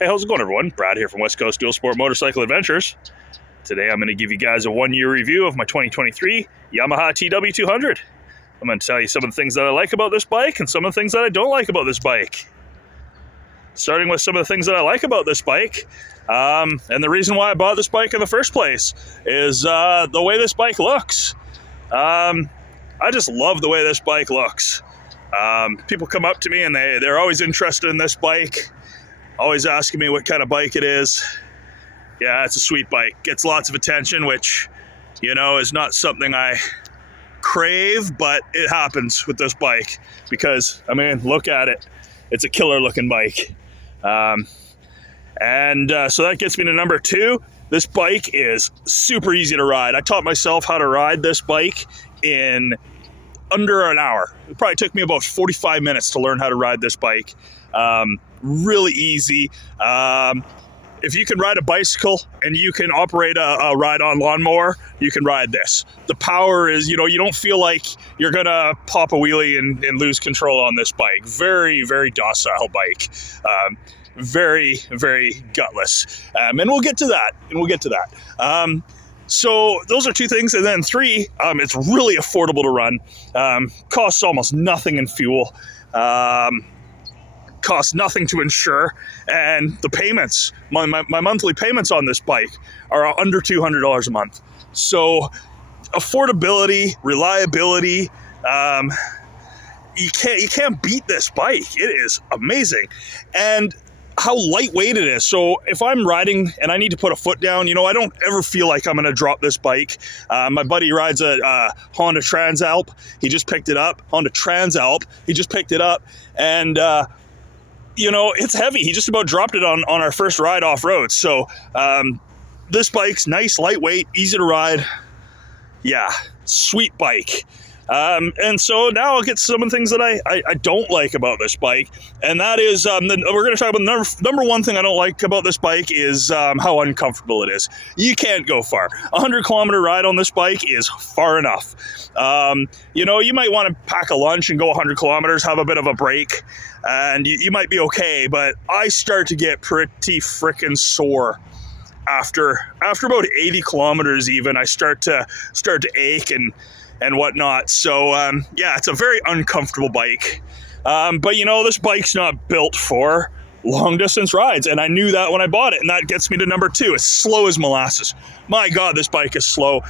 Hey, how's it going, everyone? Brad here from West Coast Dual Sport Motorcycle Adventures. Today I'm going to give you guys a one-year review of my 2023 Yamaha TW200. I'm going to tell you some of the things that I like about this bike and some of the things that I don't like about this bike. Starting with some of the things that I like about this bike, and the reason why I bought this bike in the first place is the way this bike looks. I just love the way this bike looks. People come up to me and they're always interested in this bike. Always asking me what kind of bike it is. Yeah, it's a sweet bike. Gets lots of attention, which, you know, is not something I crave, but it happens with this bike because, I mean, look at it. It's a killer looking bike. So that gets me to number 2. This bike is super easy to ride. I taught myself how to ride this bike in under an hour. It probably took me about 45 minutes to learn how to ride this bike. Really easy. If you can ride a bicycle and you can operate a ride-on lawnmower, you can ride this. The power is, you know, you don't feel like you're gonna pop a wheelie and lose control on this bike. Very, very docile bike. Very, very gutless. And we'll get to that. So those are 2 things. And then 3, it's really affordable to run. Costs almost nothing in fuel. Costs nothing to insure, and the payments, my monthly payments on this bike are under $200 a month. So affordability, reliability, you can't beat this bike. It is amazing. And how lightweight it is. So if I'm riding and I need to put a foot down, you know, I don't ever feel like I'm going to drop this bike. My buddy rides a Honda Transalp. He just picked it up. And you know, it's heavy. He just about dropped it on our first ride off-road. So this bike's nice, lightweight, easy to ride. Yeah, sweet bike. And so now I'll get some of the things that I don't like about this bike. And that is, we're going to talk about the number 1 thing I don't like about this bike is how uncomfortable it is. You can't go far. 100-kilometer ride on this bike is far enough. You know, you might want to pack a lunch and go 100 kilometers, have a bit of a break, and you might be okay. But I start to get pretty freaking sore. After about 80 kilometers even, I start to ache and whatnot. So yeah, it's a very uncomfortable bike. But you know, this bike's not built for long distance rides, and I knew that when I bought it, and that gets me to number 2. It's slow as molasses. My God, this bike is slow.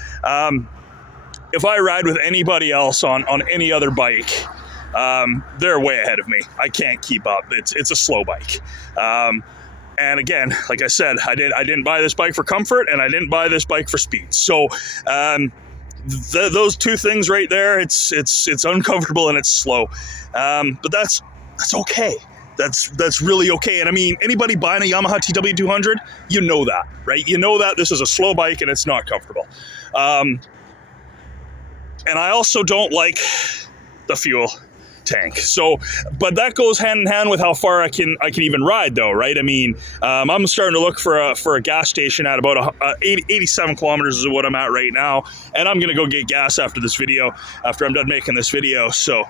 If I ride with anybody else on any other bike, they're way ahead of me. I can't keep up. It's a slow bike. And again, like I said, I didn't buy this bike for comfort, and I didn't buy this bike for speed. So those 2 things right there, it's uncomfortable and it's slow. But that's okay. That's really okay. And I mean, anybody buying a Yamaha TW200, you know that, right? You know that this is a slow bike and it's not comfortable. And I also don't like the fuel tank. So, but that goes hand in hand with how far I can even ride, though, right? I mean, I'm starting to look for a gas station at about 87 kilometers is what I'm at right now, and I'm gonna go get gas after I'm done making this video. So,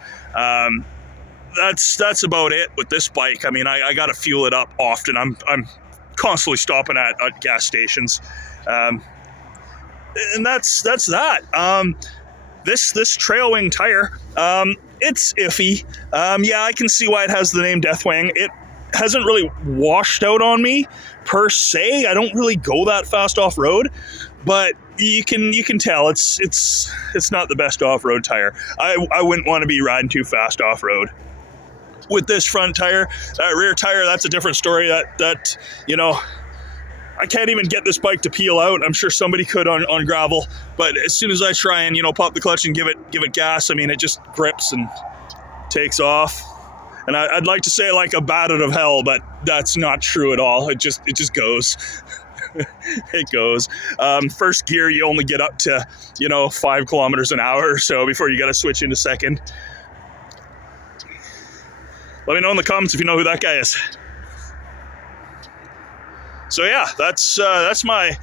that's about it with this bike. I mean, I gotta fuel it up often. I'm constantly stopping at gas stations, and that's that. This trail wing tire, it's iffy. Yeah, I can see why it has the name Deathwing. It hasn't really washed out on me per se. I don't really go that fast off road, but you can tell it's not the best off road tire. I wouldn't want to be riding too fast off road. With this front tire, that rear tire, that's a different story. That you know, I can't even get this bike to peel out. I'm sure somebody could on gravel, but as soon as I try and, you know, pop the clutch and give it gas, I mean, it just grips and takes off. And I'd like to say like a bat out of hell, but that's not true at all. It just goes. It goes. First gear, you only get up to, you know, 5 kilometers an hour or so before you got to switch into second. Let me know in the comments if you know who that guy is. So yeah, that's my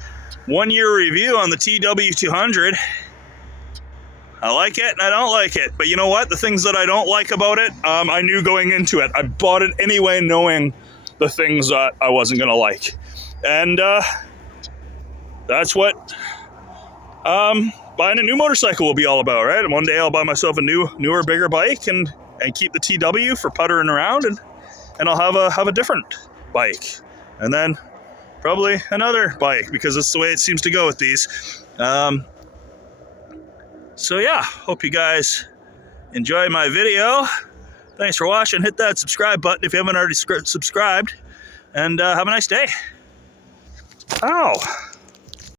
1-year review on the TW200. I like it and I don't like it. But you know what? The things that I don't like about it, I knew going into it. I bought it anyway knowing the things that I wasn't going to like. And that's what buying a new motorcycle will be all about, right? And one day I'll buy myself a newer, bigger bike and keep the TW for puttering around, and I'll have a different bike, and then probably another bike, because it's the way it seems to go with these. So yeah, hope you guys enjoy my video. Thanks for watching. Hit that subscribe button if you haven't already subscribed, and have a nice day. Ow.